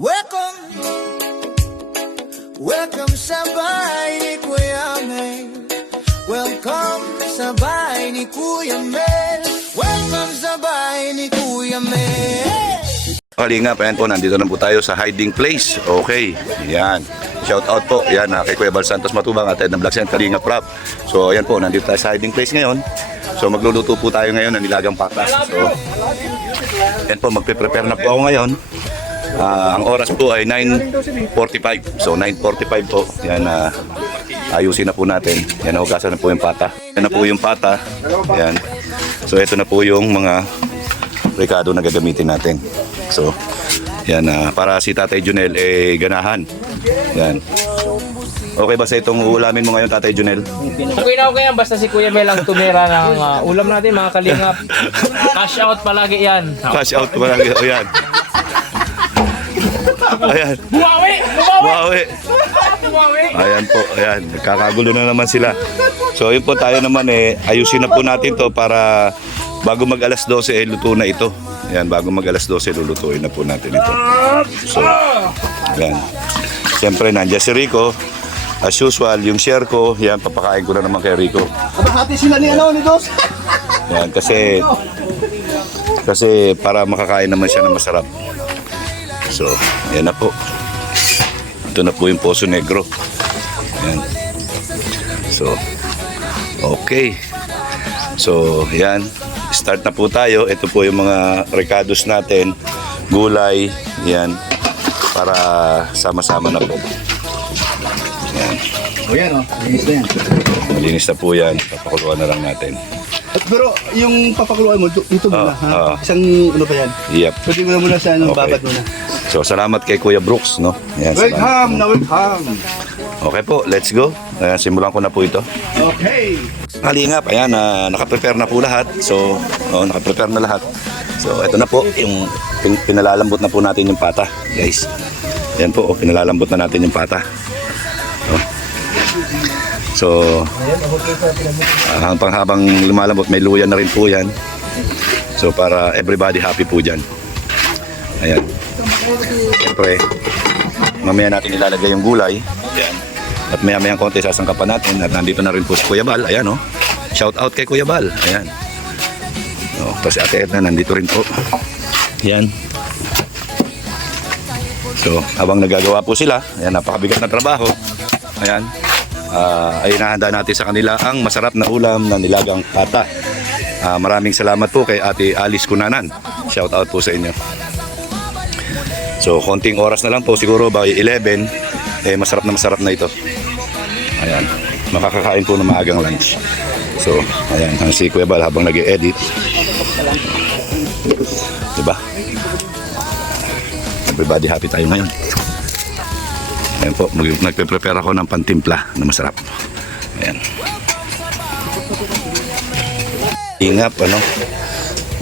Welcome, welcome sa bahay ni Kuya Mel. Welcome sa bahay ni Kuya Mel. Welcome sa bahay ni Kuya Mel. Kalingap, ayan po, nandito na po tayo sa hiding place. Okay, yan. Shout out po, yan, kay Kuya Bal Santos Matubang at Ed ng Vlogs and Kalingap Rap. So, ayan po, nandito tayo sa hiding place ngayon. So, magluluto po tayo ngayon ng nilagang patas. So, ayan po, magpe-prepare na po ako ngayon. Ang oras po ay 9:45. So, 9:45 po. Yan, ayusin na po natin. Yan, hugasan na po yung pata. Yan na po yung pata. Yan. So, ito na po yung mga rekado na gagamitin natin. So, yan, para si Tatay Junel, ganahan. Yan. Okay ba sa itong ulamin mo ngayon, Tatay Junel? Okay na okay yan, basta si Kuya Mel ang tumira ng ulam natin, mga kalingap. Cash out palagi yan. Cash out pa lang. Ayan. Ayan. Bumawi! Bumawi. Bumawi! Ayan po, ayan. Nagkakagulo na naman sila. So, yun po, tayo naman ayusin na po natin to para bago mag alas 12, luto na ito. Ayan, bago mag alas 12, lulutuin na po natin ito. So, ayan. Siyempre, nandiyan si Rico. As usual, yung share ko, yan, papakain ko na naman kay Rico. Hati sila ni Dos. Yan, kasi para makakain naman siya na masarap. So, ayan na po. Ito na po yung Poso Negro. Ayan. So, okay. So, yan. Start na po tayo. Ito po yung mga recados natin. Gulay. Yan. Para sama-sama na po. Yan. O yan o, linis na yan. Malinis na po yan. Papakuluan na lang natin. Pero yung papakuluan mo, ito muna ha? Isang ano pa yan? Yep. Pwede mo na muna sa Okay. babad muna. So, salamat kay Kuya Brooks, no? Yan, Welcome na welcome! Okay po, let's go. Simulan ko na po ito. Okay! Kalingap, ayan, nakaprepare na po lahat. So, nakaprepare na lahat. So, ito na po, yung pinalalambot na po natin yung pata, guys. Ayan po, pinalalambot na natin yung pata. So, habang lumalambot, may luya na rin po yan. So, para everybody happy po dyan. Ayan. Siyempre, mamaya natin ilalagay yung gulay. Ayan. At maya-maya konti sasangkapan natin. At nandito na rin po si Kuya Bal. Ayan, oh. Shout out kay Kuya Bal. Ayan. Oh, tapos si Ate Edna nandito rin po. Ayan. So, habang nagagawa po sila, ayan, napakabigat na trabaho. Ayan. Ay nahanda natin sa kanila ang masarap na ulam na nilagang pata. Maraming salamat po kay Ate Alice Cunanan. Shout out po sa inyo. So, konting oras na lang po, siguro by 11, masarap na ito. Ayan, makakakain po ng maagang lunch. So, ayan, si Kuya Bal habang nag-edit. Diba? Everybody happy tayo ngayon. Ayan po, nagpe-prepare ako ng pantimpla na masarap. Ayan. Ingap, ano?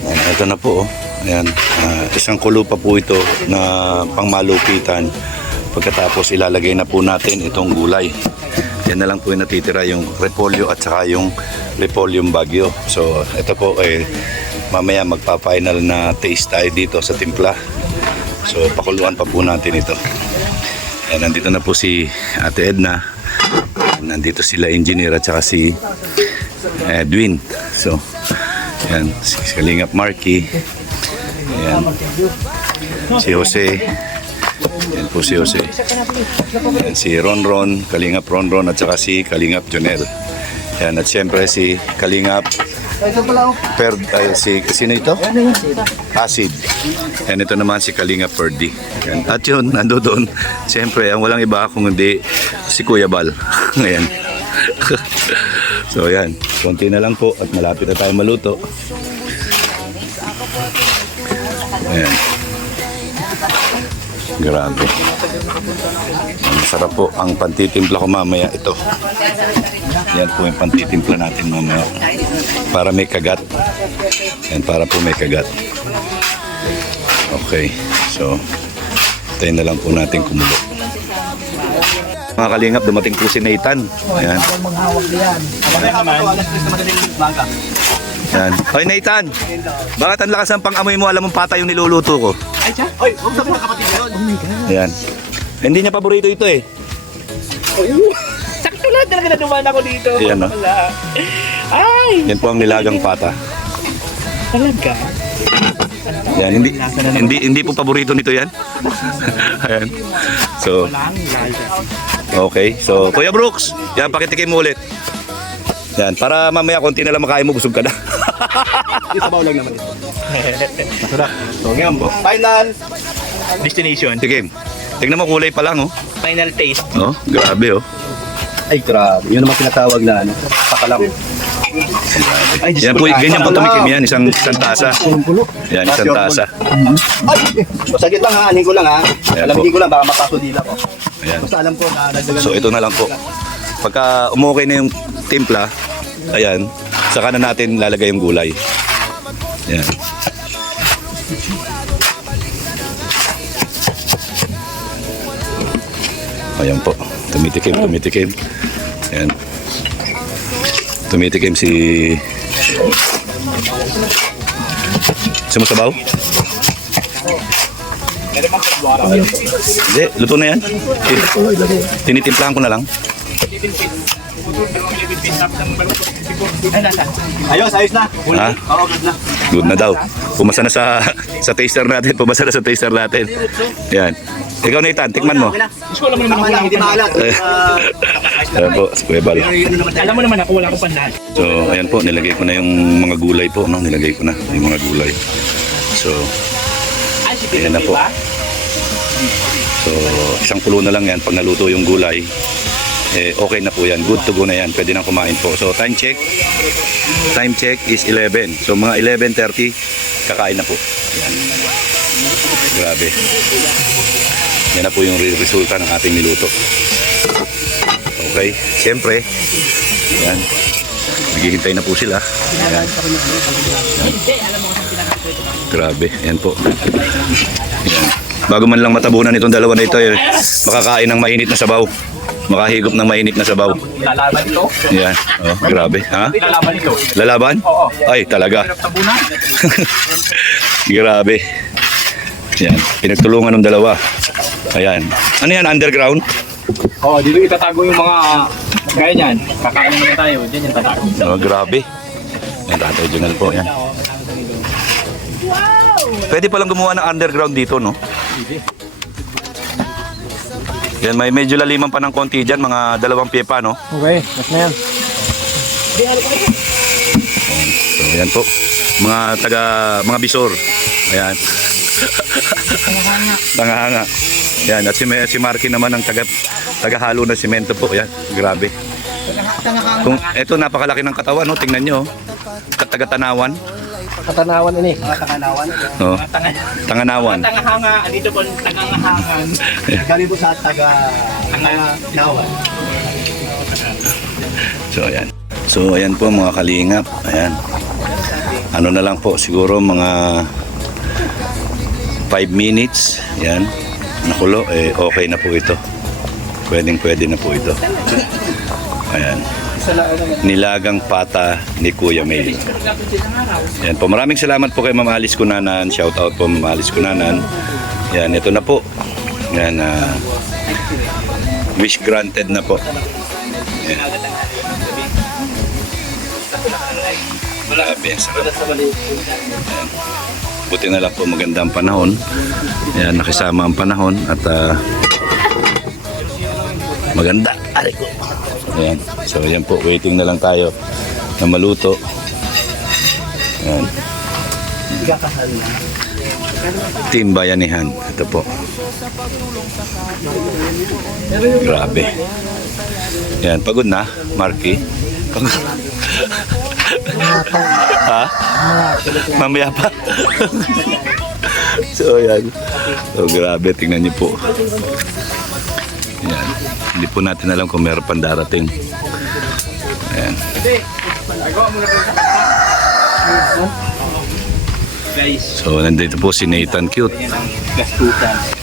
Ayan, ito na po, oh. Ayan, isang kulo pa po ito na pangmalupitan. Pagkatapos ilalagay na po natin itong gulay. Yan na lang po yung natitira, yung repolyo at saka yung repolyo bagyo. So ito po mamaya magpa-final na taste tayo dito sa timpla. So pakuluan pa po natin ito. Ayan, nandito na po si Ate Edna. Nandito sila engineer at saka si Edwin. So ayan, si Kalingap Marky. Ayan. Si Jose. Ayan po si Jose. Ayan, si Ronron, Kalingap Ronron at saka si Kalingap Jonel. Ayan, at siyempre si Kalingap sino ito? Acid. Ayan, ito naman si Kalingap Ferdy. Ayan. At yun, nando doon. Siyempre, ang walang iba kung hindi si Kuya Bal. Ayan. So ayan, konti na lang po at malapit na tayo maluto. Ayan. Grabe. Masarap po ang pantitimpla ko mamaya. Ito. Yan po yung pantitimpla natin mamaya. Para may kagat. Yan, para po may kagat. Okay. So, tayo na lang po natin kumulo. Mga kalingap, dumating po si Nathan. Ayan. Yan. Hoy Nathan, bakit ang lakas ng pang-amoy mo? Alam mong pata yung niluluto ko. Ay, huwag na po kapatid yun. Ayan. Hindi niya paborito ito eh. Sakto lahat talaga na dumaan ako dito. Ayan, no? Wala. Ay! Yan po ang nilagang pata. Talaga? Yan, hindi po paborito nito yan. Ayan. So, okay. So, Kuya Brooks, yan, pakitikim mo ulit. Yan, para mamaya konti na lang makain mo, busog ka na. Yung sabaw lang naman ito. Masarap. So, ngayon po. Final. Destination. Tikim. Tignan mo, kulay pa lang, oh. Final taste. Oh, grabe, oh. Ay, grabe. Yun naman tinatawag na ano. Pakalam. Ay, Yan po, ganyan po tumikim yan, isang tasa. Yan, isang tasa. Ay! Sagit lang ha, anin ko lang ha. Ayan Alam po. ko lang, baka mapasudila ko. Ayan. Basta alam ko na nagdagan. So, ito na lang po. Pagka umukay na yung timpla, ayan, saka na natin lalagay yung gulay. Ayan. Ayan po. Tumitikim. Ayan. Tumitikim si... Sumusabaw? Hindi, luto na yan. Tinitimplahan ko na lang. Ayos, ayos na. Ha? Oo, good na. Good na daw. Pumasa na sa taster natin. Pumasa na sa taster natin. Yan. Ikaw, Nathan, tikman mo. Tama lang, hindi maalat. Ayan po, si Kuya Bal. Alam mo naman ako, wala akong panlahat. So, ayan po, nilagay ko na yung mga gulay po. No? Nilagay ko na yung mga gulay. So, ayan na po. So, isang kulo na lang yan. Pag naluto yung gulay, okay na po yan. Good to go na yan. Pwede nang kumain po. So, time check. Time check is 11. So, mga 11:30, kakain na po. Yan. Grabe. Yan na po yung resulta ng ating niluto. Okay. Siyempre, yan. Naghihintay na po sila. Yan. Grabe. Yan po. Yan. Bago man lang matabunan itong dalawa na ito, makakain ng mainit na sabaw. Makahigop ng mainit na sabaw. Lalaban ito? Yan. Oh, grabe. Ha? Lalaban ito? Lalaban? Oo. Ay, talaga. Tabunan? Grabe. Yan. Pinagtulungan ng dalawa. Ayan. Ano yan? Underground? Oo, dito itatago yung mga gaya niyan. Kakain muna tayo. Diyan yung tatago. Oh, grabe. Yan, Tatay Junal po. Yan. Pwede palang gumawa ng underground dito, no? Yan, may medyo laliman pa ng konti dyan. Mga 2 pie pa, no? Okay, mas na yan. So, yan po. Mga bisor. Ayan. Tangahanga. Yan, at si Marky naman ang tagahalo ng simento po. Yan, grabe. Kung ito napkalaki ng katawan, no? Tingnan nyo. Taga-Tanawan. Katanawan ini. No? Tanganawan. Tangahanga, andito po tangangahangan. Galing po sa Tanganawan. So, ayan. So, ayan po mga kalingap. Ayan. Ano na lang po, siguro mga 5 minutes. Ayan. Nakulo, okay na po ito. Pwede na po ito. Ayan. Nilagang pata ni Kuya Mel. Ayan po. Maraming salamat po kay Ma'am Alice Cunanan. Shout out po Ma'am Alice Cunanan. Ayan, ito na po. Ayan, wish granted na po. Ayan. Grabe, sarap. Ayan. Buti na lang po maganda ang panahon. Ayan, nakisama ang panahon at maganda. Aray ko. Ayan. So, ayan po. Waiting na lang tayo na maluto. Ayan. Team Bayanihan. Ito po. Grabe. Ayan. Pagod na, Marky? Pagod. Ha? Mamaya pa. So, ayan. So, grabe. Tingnan niyo po. Ayan. Hindi po natin alam kung meron pang darating. Ayan. So, nandito po si Nathan Cute.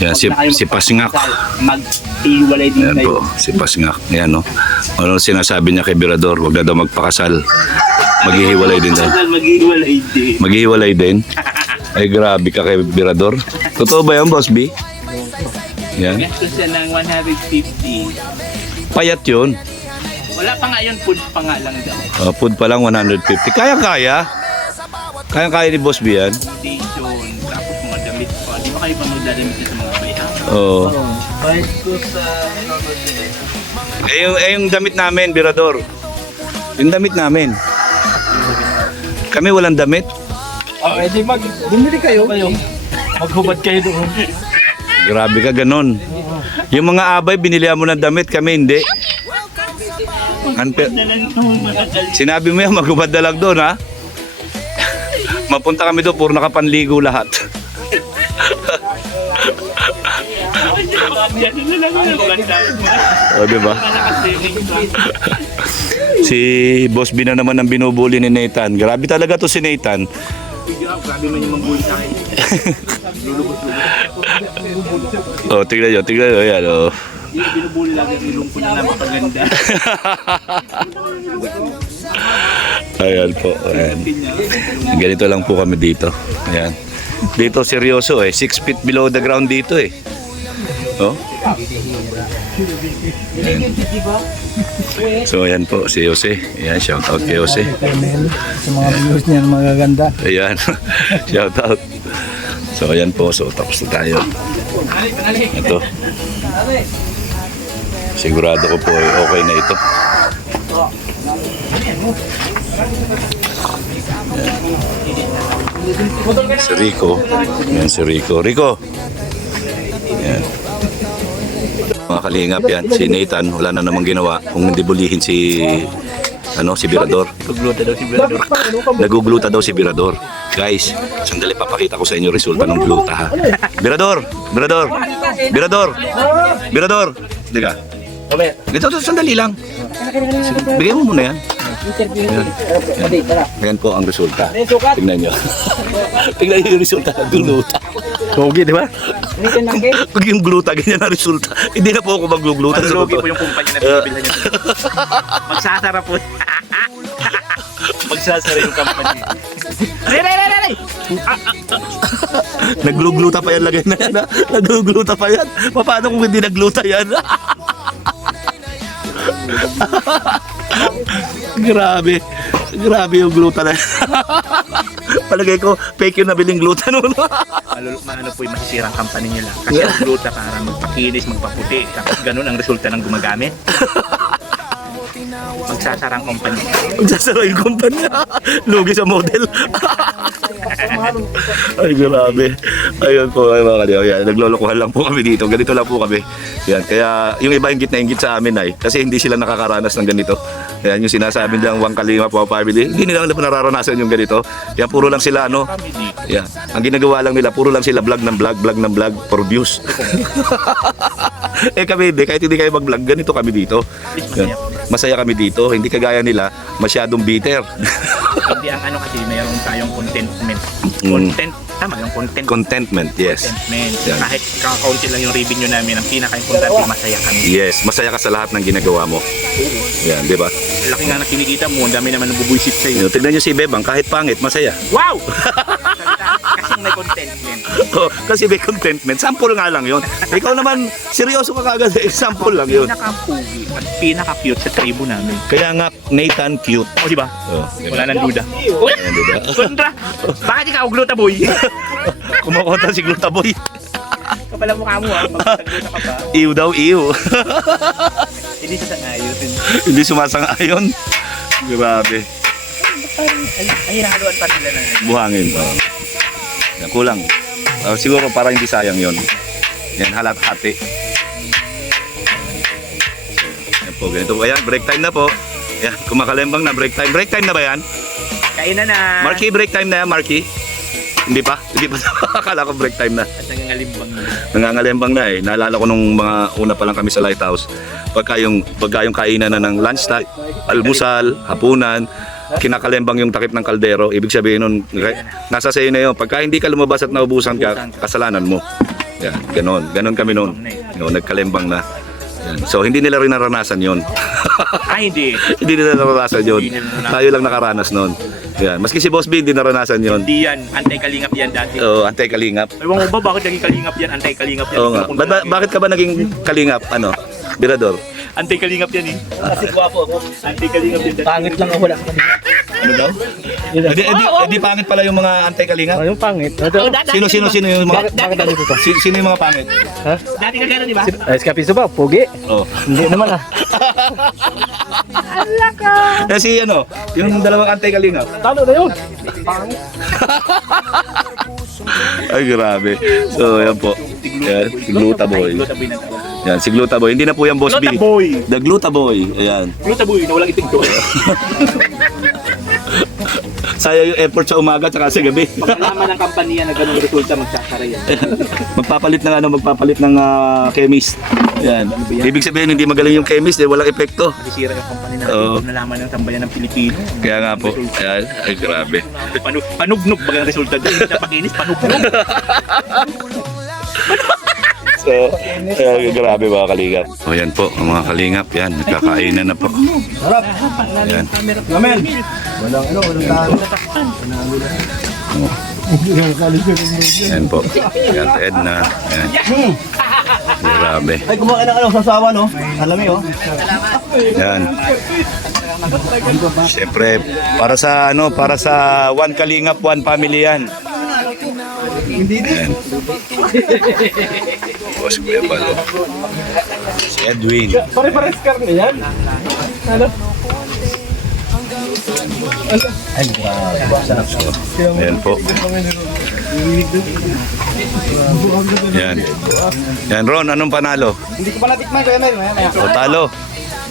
Ayan, si Pasngak. Mag-iwalay din Ayan po, si Pasngak. Ayan, no? Ano sinasabi niya kay Birador? Huwag na daw magpakasal. Maghihiwalay din daw. Mag-iwalay din. Maghihiwalay din? Ay, grabe ka kay Birador. Totoo ba yan, Boss B? Yan. Gastos siya ng 150. Payat yun. Wala pa nga yun, food pa nga lang daw. Food pa lang 150. Kaya-kaya. Kaya-kaya ni Boss B yan. Station, tapos mga damit pa. Di ba kayo pa magdadamit sa mga bayan? Oo. Kahit ko sa... Yung damit namin, Birador. Yung damit namin. Kami walang damit. Di bumili kayo. Maghubad kayo doon. Grabe ka, ganon. Yung mga abay, binilihan mo ng damit, kami hindi. Sinabi mo yan, maghubad na lang doon, ha? Mapunta kami doon, puro nakapanligo lahat. O, diba? Si Boss B na naman ang binubuli ni Nathan. Grabe talaga to si Nathan. Grabe man yung mangbuli sa akin. Oh, tignan nyo, yan, oh. Binubuli lang yung ilong ko na napakaganda. Ayan po, ayan. Ganito lang po kami dito. Ayan. Dito seryoso 6 feet below the ground dito Oh. Ayan. So ayan po si Jose. Ayan, shout out kay Jose. Sa mga views niya magaganda. Ayan. Shout out. So ayan po, so tapos na tayo. Ito. Sigurado ko po okay na ito. Ayan. Si Rico. Ayan si Rico. Rico! Ayan. Mga kalingap yan. Si Nathan, wala na namang ginawa kung hindi bulihin si Birador. Nagugluta daw si Birador. Guys, sandali papakita ko sa inyo resulta ng gluta ha. Birador! Diga. Dito, sandali lang. Bigyan mo muna yan. Ayan po ang resulta. Tingnan nyo. Tingnan nyo yung resulta ng gluta. Pogi, di ba? Pag yung gluta, ganyan ang resulta. Hindi na po ako maglugluta. Malugi po yung kumpanya na binibilhan nyo. Magsasara po. Magsasara yung company. Naglugluta pa yan, lagay na yan ha. Naglugluta pa yan. Paano kung hindi nagluta yan? Grabe. Grabe yung gluta na. Palagay ko, fake yung nabiling gluta noon. Maano po yung masisirang company nyo lang. Kasi ang gluta para magpakinis, magpaputi. Tapos ganun ang resulta ng gumagamit. Magsasarang company. Magsasara yung kumpanya. Lugi sa model. Ay, grabe. Ayun po, ay mga kaliyaw. Yan, naglolokohan lang po kami dito. Ganito lang po kami. Yan, kaya yung iba ingit na ingit sa amin ay kasi hindi sila nakakaranas ng ganito. Yan, yung sinasabi nilang Wang Kalima po family, hindi nila nararanasan yung ganito. Yan, puro lang sila yan. Ang ginagawa lang nila, puro lang sila vlog ng vlog for views. Kami hindi, kahit hindi kayo mag-vlog, ganito kami dito. Yan. Masaya kami dito, hindi kagaya nila masyadong bitter. Hindi ang kasi mayroon tayong contentment. Tama yung content. Contentment, yes. Contentment. Yan. Kahit kakaunti lang yung revenue namin, ang pinaka-importante, masaya kami. Yes, masaya ka sa lahat ng ginagawa mo. Yan, di ba? Laki nga na kinikita mo, ang dami naman nabubuisit sa'yo. Tignan nyo si Bebang, kahit pangit, masaya. Wow! Kasi may contentment. Kasi may contentment, sample nga lang yon. Ikaw naman, seryoso ka kagad, sample lang yun. Pinaka-pugi at pinaka-cute sa tribo namin. Kaya nga, Nathan cute. O, di ba? Wala nang duda. Ayan, di ba? Kontra! Bakit ikaw, Gluta Boy? Kumakontra si Gluta Boy. Kapala mukha mo magpagluta ka pa. Iw daw, iw. Hindi sa sangayon. Hindi sumasang-ayon. Grabe. Ay, hinahaluan pa sila na. Buhangin. Yan, kulang. Siguro para hindi sayang yon. Yan, halat-hati. Yan po, ganito po. Ayan, break time na po. Yan, kumakalembang na, break time. Break time na ba yan? Kainan na. Marky, break time na yan, Marky? Hindi pa? Hindi pa. Akala ko break time na. At nangangalimbang na. Nangangalembang na eh. Naalala ko nung mga una pa lang kami sa Lighthouse. Pagka yung kainan na ng lunch time, almusal, hapunan, kinakalembang yung takip ng kaldero. Ibig sabihin nun, nasa sayo na yun. Pagka hindi ka lumabas at naubusan ka, kasalanan mo. Yan, ganon. Ganon kami noon. Nagkalembang na. Yan. So hindi nila rin naranasan yon. Ay, hindi. Hindi nila naranasan yon. Hindi nila naranasan. Tayo lang nakaranas noon. Yan. Maski si Boss B hindi naranasan yon. Hindi yan. Antay-kalingap yan dati. Oo, antay kalingap. Ewan ko ba bakit naging kalingap yan? Antay-kalingap yan. Oo nga. Bakit ka ba naging kalingap? Ano? Birador? Antay-kalingap yan eh. Kasi guwapo ako. Antay-kalingap yan dati. Pangit lang ako wala. Ano daw? Edi pangit pala yung mga antay kalingap. Yung pangit. Sino yung mga Bakit ano dito? Sino yung mga pangit? Ha? Dati ka gano'n, di ba? Eskapiso ba? Pugi? Oh. Hindi naman ah. Kasi ano, yung dalawang antay kalingap. Talo na yun. Ay, grabe. So, yan po. Yan, si Gluta Boy. Glutaboy na tawag. Yan, si Gluta Boy. Hindi na po yung Boss B. Glutaboy. The Gluta Boy. Ayan. Glutaboy na walang itig to. Sayang yung effort sa umaga tsaka sa gabi. Pagkalaman ng kampanya na ganung resulta, magsasara yan. magpapalit ng chemist. Yan. Ibig sabihin hindi magaling yung chemist, walang epekto. Masisira yung kampanya natin. Oo. Pag nalaman ng tambayan ng Pilipino. Kaya nga po. Ayan. Ay, grabe. Panugnog ba ang resulta doon? Hindi na pakinis, panugnog. So, grabe mga kalingap. O yan po, ang mga kalingap. Yan, nagkakainan na po. Yan. Ramel! Walang tao. Yan po. Yan, Edna. Yan. Grabe. Ay, kumain ng sasawa, no? Alami, oh. Yan. Siyempre, para sa one kalingap, one family yan. Yan. Boss Kuya Balo. Si Edwin. Pare-pares karne yan. Ano? Ayan po. Yan. Yan, Ron, anong panalo? Hindi ko pa natikman, Kuya Mel. O talo?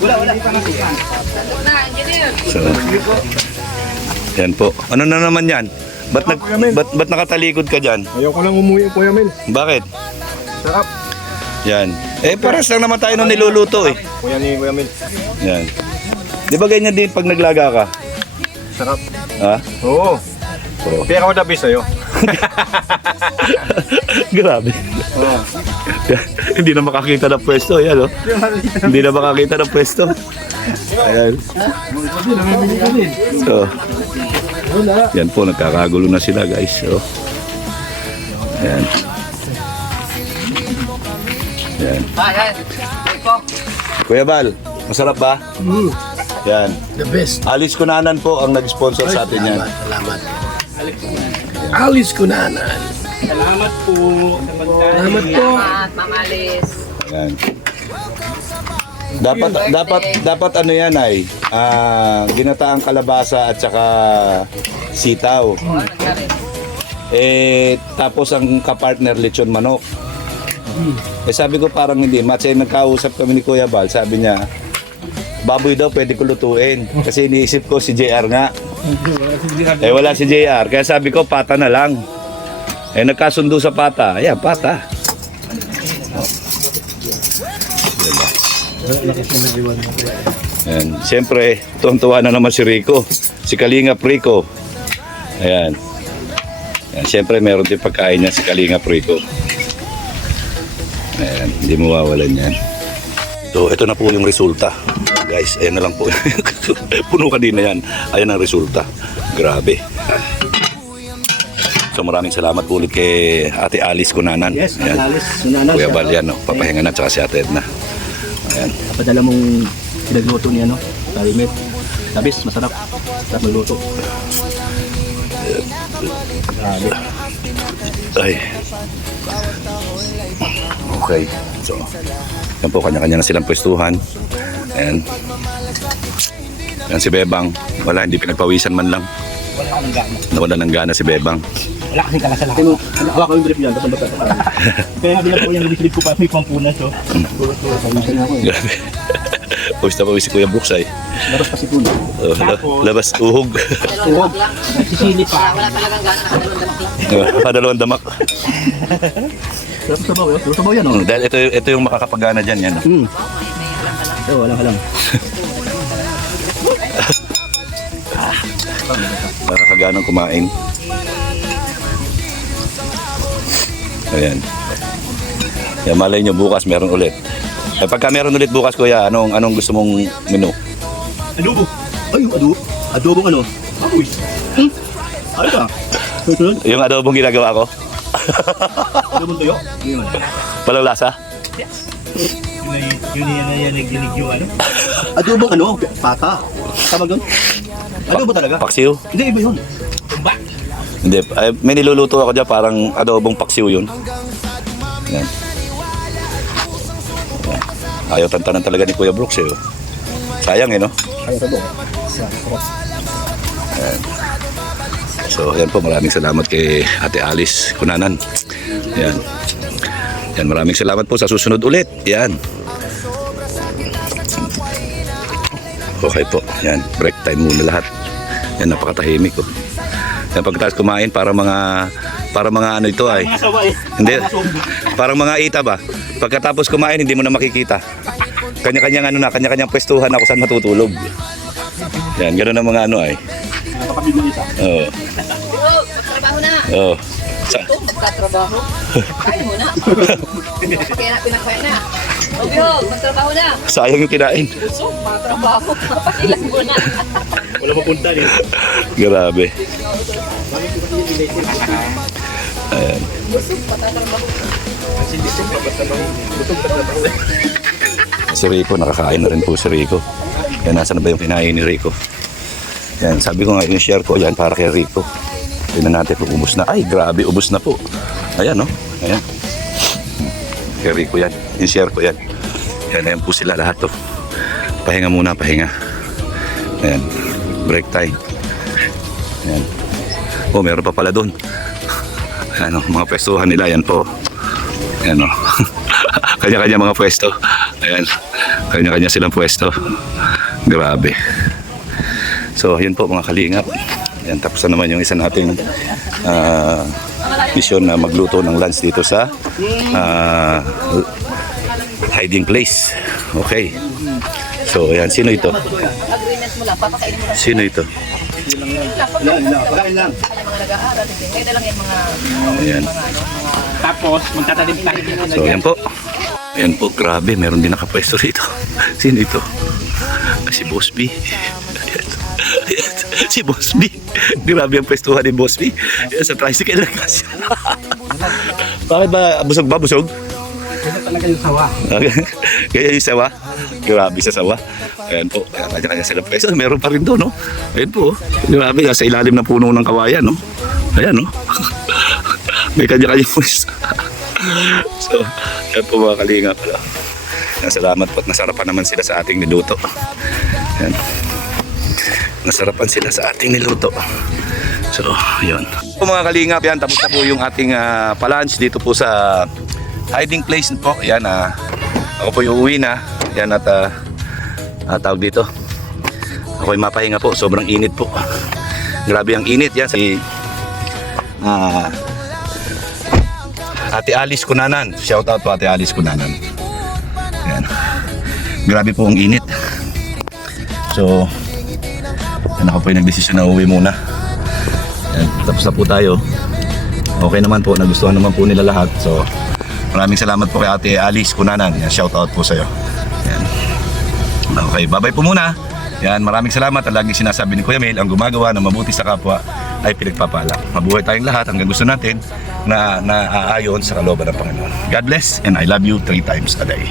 Wala pa natikman. So, yan po. Ano na naman yan? Ba't nakatalikod ka dyan? Ayaw ko lang umuwi, Kuya Mel. Bakit? Sarap. Yan. Pares lang naman tayo nung niluluto eh. Kuya ni Kuya Mel. Yan. Di ba ganyan din pag naglaga ka? Sarap. Ha? Oo. Oo. Kaya ako dabi sa'yo. Grabe. Hindi na makakita ng pwesto. Yan, oh. Hindi na makakita ng pwesto. Ayan. So, yan po, nagkakagulo na sila, guys. So, ayan. Yan. Kuya Bal, masarap ba? Yan. The best. Alice Cunanan po ang nag-sponsor sa atin yan. Salamat. Alice Cunanan. Salamat po. Salamat po. Mamalis. Yan. Dapat ano yan ay ginataang kalabasa at saka sitaw. Tapos ang kapartner lechon manok. Sabi ko parang hindi. Matse nagkausap kami ni Kuya Bal, sabi niya baboy daw pwede ko lutuin. Kasi iniisip ko si JR nga. Wala si JR. Kaya sabi ko pata na lang. Nagkasundo sa pata. Ayan, pata. Ayan. Siyempre, tuwan-tuwa na naman si Rico. Si Kalingap Rico. Ayan. Ayan. Siyempre, meron din pagkain niya si Kalingap Rico. Ayan. Hindi mawawalan yan. So, ito na po yung resulta. Guys, ayan na lang po. Puno kanina yan. Ayan ang resulta. Grabe. So, maraming salamat po ulit kay Ate Alice Cunanan. Yes, Ayan. Alice Cunanan. Kuya Bal yan, no? Papahinga na, tsaka si Ate Edna. Ayan. Napadala mong pinagluto niya, no? Talimit. Labis, masarap. Sarap magluto. Ay. Okay. So, yan po, kanya-kanya na silang pwestuhan. Ayan. Yan si Bebang. Wala, hindi pinagpawisan man lang. Nawala ng gana si Bebang. Wala kasing kalasalaki. Hawak ko yung brief yan. Tapos basta. Kaya nga bilang po yung brief ko pa, may pampunas. Oh. Grabe. Pawis na pawis si Kuya Brooks ay. Labas pa si Puno. Labas uhog. Tuhog. Sisili pa. Wala talagang gana. Padalawang damak. Sarap sabaw, eh. Sarap sabaw yan, oh. Dahil ito yung makakapagana dyan. Yan, no? Walang halang. Nakakaganang kumain. Ayan. Yan, malay nyo bukas meron ulit. Eh, pagka meron ulit bukas, kuya, anong gusto mong menu? Adobo. Ay, yung adobo. Adobong ano? Apoy. Ano ka? Susunod? Yung adobong ginagawa ko? Adobong tuyo? Yun naman. Walang lasa? Adobong ano? Pata. Tama doon? Adobo talaga? Paksiw? Hindi, iba yun. Hindi, may niluluto ako dyan, parang adobong paksiw yun. Yan. Ayaw tantanan talaga ni Kuya Brooks eh. Sayang eh, no? Ayaw sa buo. Yan. So, yan po, maraming salamat kay Ate Alice Cunanan. Yan. Yan, maraming salamat po sa susunod ulit. Yan. Okay po. Yan, break time muna lahat. Yan, napakatahimik ko. Yan, pagkatapos kumain, para mga ano ito ay. Hindi, parang mga ita ba? Pagkatapos kumain, hindi mo na makikita. Kanya-kanyang ano na, kanya-kanyang pwestuhan na kung saan matutulog. Yan, ganoon ang mga ano ay. Nakapagod ng isa. Oo. Biro, magtrabaho na. Oo. Ito, magkatrabaho. Kaya mo na. Kaya pinakaya na. O Biro, magtrabaho na. Sayang yung kinain. Gusto, magtrabaho. Pakilan mo na. Wala mapunta din. Grabe. Ayan. Gusto, patatrabaho. Si Rico, nakakain na rin po si Rico. Yan, nasa na ba yung kinain ni Rico? Yan, sabi ko nga, in-share ko yan para kay Rico. Tingnan natin kung ubos na. Ay, grabe, ubos na po. Ayan, no? Ayan. Kay Rico yan. In-share ko yan. Yan, ayan po sila lahat, to. Pahinga muna, pahinga. Ayan, break time. Ayan. Oh, meron pa pala doon. Ayan, mga pwestuhan nila, yan po. Ayan, no? Kanya-kanya mga pwesto. Ayan. Kanya-kanya silang pwesto. Grabe. So, yun po mga kalingap. Ayan, tapos na naman yung isa nating mission na magluto ng lunch dito sa hiding place. Okay. So, ayan. Sino ito? Agreement mo lang, papakainin mo lang. Sino ito? Pagkain lang. Kaya mga nag-aaral, hindi. Kaya na lang yung mga, Ayan. Tapos, magtatanim tayo. So, ayan po. Ayan po, grabe. Meron din nakapwesto rito. Sino ito? Si Boss B. Ayan. Ayan. Si Boss B. Grabe ang pwestuhan ni Boss B. Ayan, sa tricycle na kasi. Bakit ba? Busog ba? Busog? Kaya talaga yung sawa. Kaya yung sawa? Grabe sa sawa. Ayan po. Ayan, kanya-kanya sila pwesto. Meron pa rin doon, no? Ayan po. Grabe, nasa ilalim ng puno ng kawayan, no? Ayan, no? May kanya-kanya pwesto. So, ayan po mga kalingap. Salamat po at nasarapan naman sila sa ating niluto. Ayan. Nasarapan sila sa ating niluto. So, yun. Po mga kalingap, yan. Tapos na po yung ating palunch dito po sa hiding place po. Yan, ako po yung uwi na. Yan at tawag dito. Ako'y mapahinga po. Sobrang init po. Grabe ang init. Yan. Si Ate Alice Cunanan. Shout out po Ate Alice Cunanan. Yan. Grabe po ang init. So, yan ako po yung nagdesisyon na uwi muna. Yan. Tapos na po tayo. Okay naman po. Nagustuhan naman po nila lahat. So, maraming salamat po kay Ate Alice Cunanan. Yan, shout out po sa'yo. Yan. Okay, bye-bye po muna. Yan, maraming salamat. Lagi sinasabi ni Kuya Mel, ang gumagawa ng mabuti sa kapwa ay pinagpapala. Mabuhay tayong lahat hanggang gusto natin na naaayon sa kalooban ng Panginoon. God bless and I love you 3 times a day.